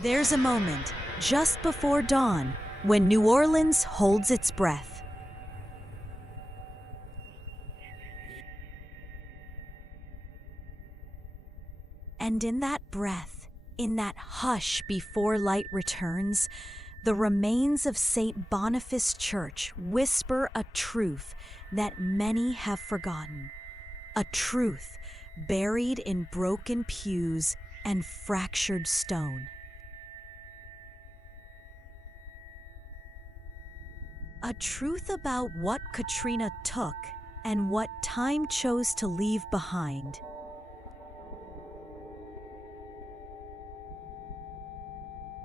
There's a moment, just before dawn, when New Orleans holds its breath. And in that breath, in that hush before light returns, the remains of St. Boniface Church whisper a truth that many have forgotten. A truth buried in broken pews and fractured stone. A truth about what Katrina took and what time chose to leave behind.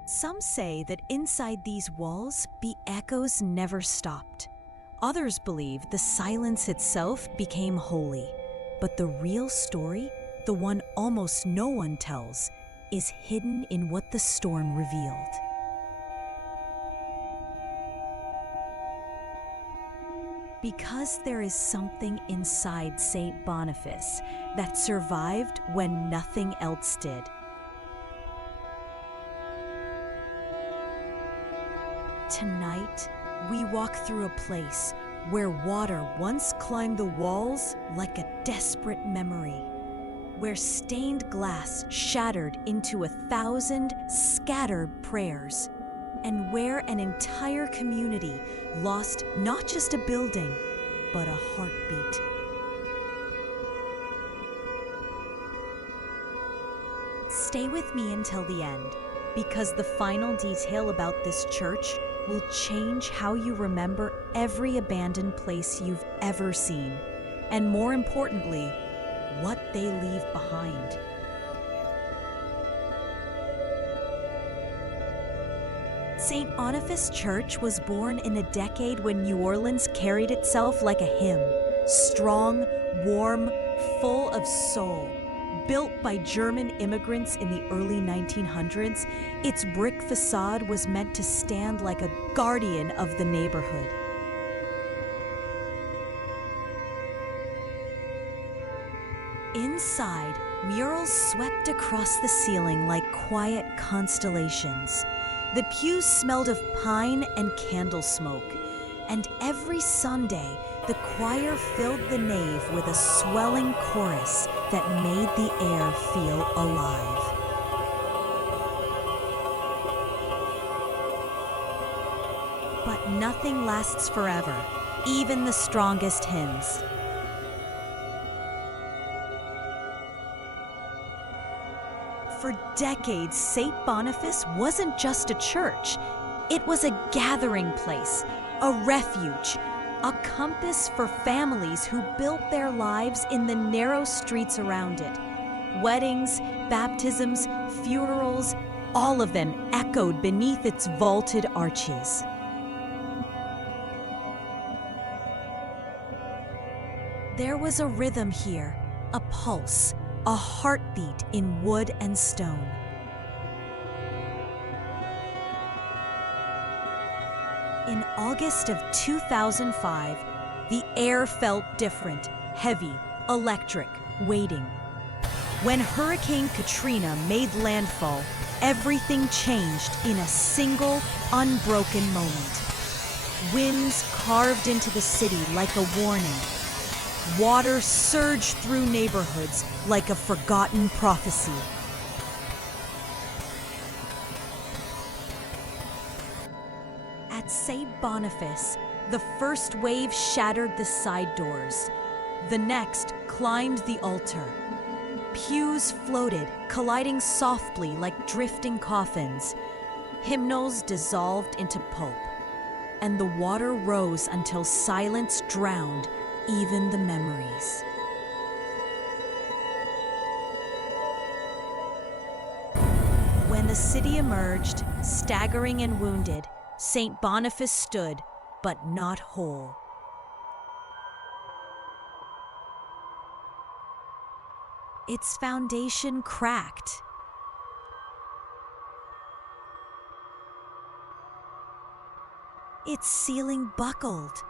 Some say that inside these walls, the echoes never stopped. Others believe the silence itself became holy. But the real story, the one almost no one tells, is hidden in what the storm revealed. Because there is something inside St. Boniface that survived when nothing else did. Tonight, we walk through a place where water once climbed the walls like a desperate memory, where stained glass shattered into 1,000 scattered prayers, and where an entire community lost not just a building, but a heartbeat. Stay with me until the end, because the final detail about this church will change how you remember every abandoned place you've ever seen, and more importantly, what they leave behind. St. Boniface Church was born in a decade when New Orleans carried itself like a hymn, strong, warm, full of soul. Built by German immigrants in the early 1900s, its brick facade was meant to stand like a guardian of the neighborhood. Inside, murals swept across the ceiling like quiet constellations. The pews smelled of pine and candle smoke, and every Sunday, the choir filled the nave with a swelling chorus that made the air feel alive. But nothing lasts forever, even the strongest hymns. For decades, St. Boniface wasn't just a church. It was a gathering place, a refuge, a compass for families who built their lives in the narrow streets around it. Weddings, baptisms, funerals, all of them echoed beneath its vaulted arches. There was a rhythm here, a pulse, a heartbeat in wood and stone. In August of 2005, the air felt different, heavy, electric, waiting. When Hurricane Katrina made landfall, everything changed in a single, unbroken moment. Winds carved into the city like a warning. Water surged through neighborhoods like a forgotten prophecy. At St. Boniface, the first wave shattered the side doors. The next climbed the altar. Pews floated, colliding softly like drifting coffins. Hymnals dissolved into pulp, and the water rose until silence drowned even the memories. When the city emerged, staggering and wounded, St. Boniface stood, but not whole. Its foundation cracked. Its ceiling buckled.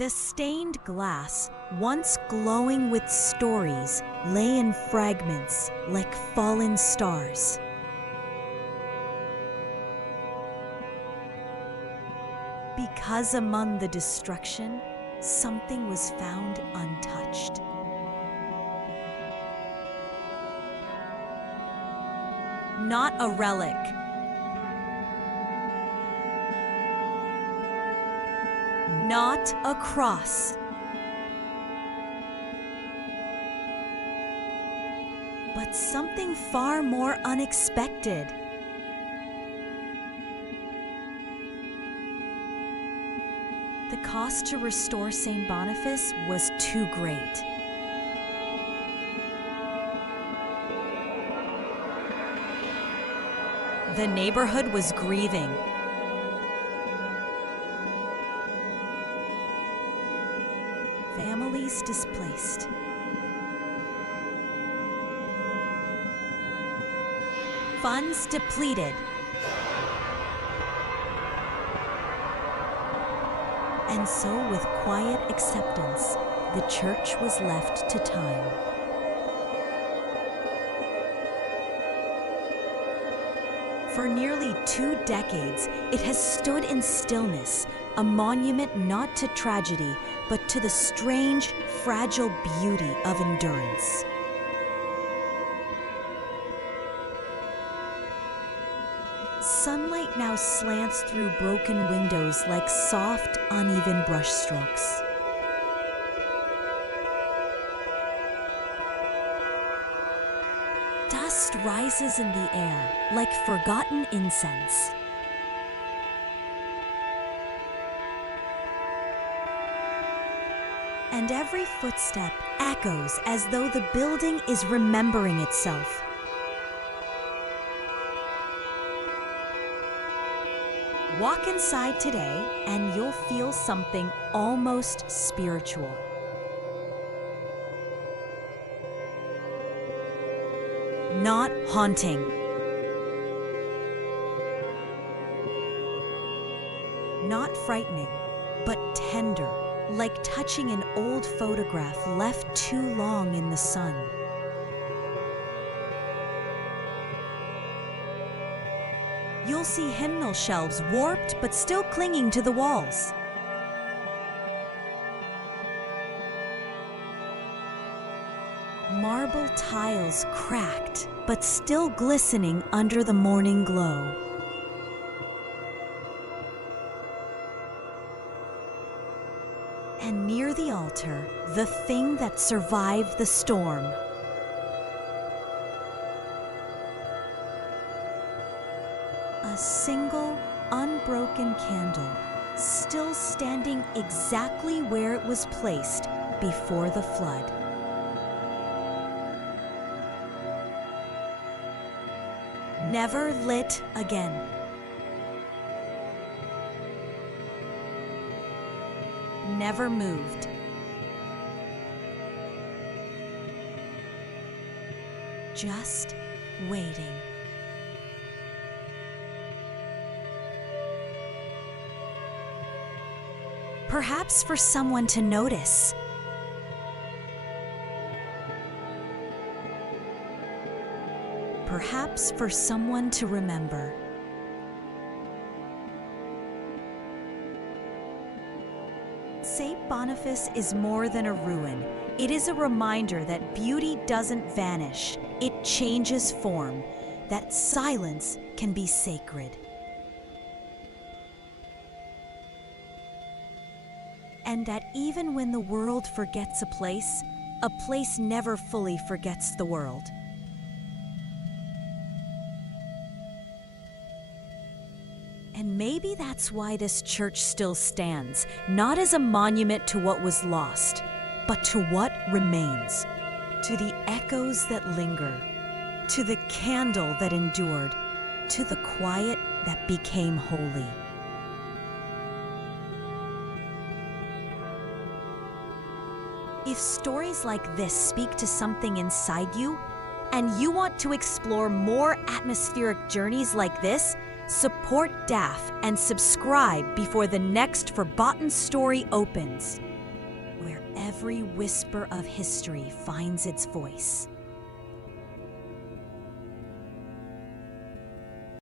The stained glass, once glowing with stories, lay in fragments like fallen stars. Because among the destruction, something was found untouched. Not a relic. Not a cross. But something far more unexpected. The cost to restore St. Boniface was too great. The neighborhood was grieving. Families displaced. Funds depleted. And so, with quiet acceptance, the church was left to time. For nearly 2 decades, it has stood in stillness, a monument not to tragedy, but to the strange, fragile beauty of endurance. Sunlight now slants through broken windows like soft, uneven brushstrokes. Dust rises in the air like forgotten incense. And every footstep echoes as though the building is remembering itself. Walk inside today and you'll feel something almost spiritual. Not haunting. Not frightening, but tender, like touching an old photograph left too long in the sun. You'll see hymnal shelves warped but still clinging to the walls. Marble tiles cracked but still glistening under the morning glow. And near the altar, the thing that survived the storm. A single, unbroken candle, still standing exactly where it was placed before the flood. Never lit again. Never moved. Just waiting. Perhaps for someone to notice. Perhaps for someone to remember. St. Boniface is more than a ruin. It is a reminder that beauty doesn't vanish. It changes form, that silence can be sacred. And that even when the world forgets a place never fully forgets the world. And maybe that's why this church still stands, not as a monument to what was lost, but to what remains, to the echoes that linger, to the candle that endured, to the quiet that became holy. If stories like this speak to something inside you, and you want to explore more atmospheric journeys like this, support DAF and subscribe before the next forgotten story opens. every whisper of history finds its voice.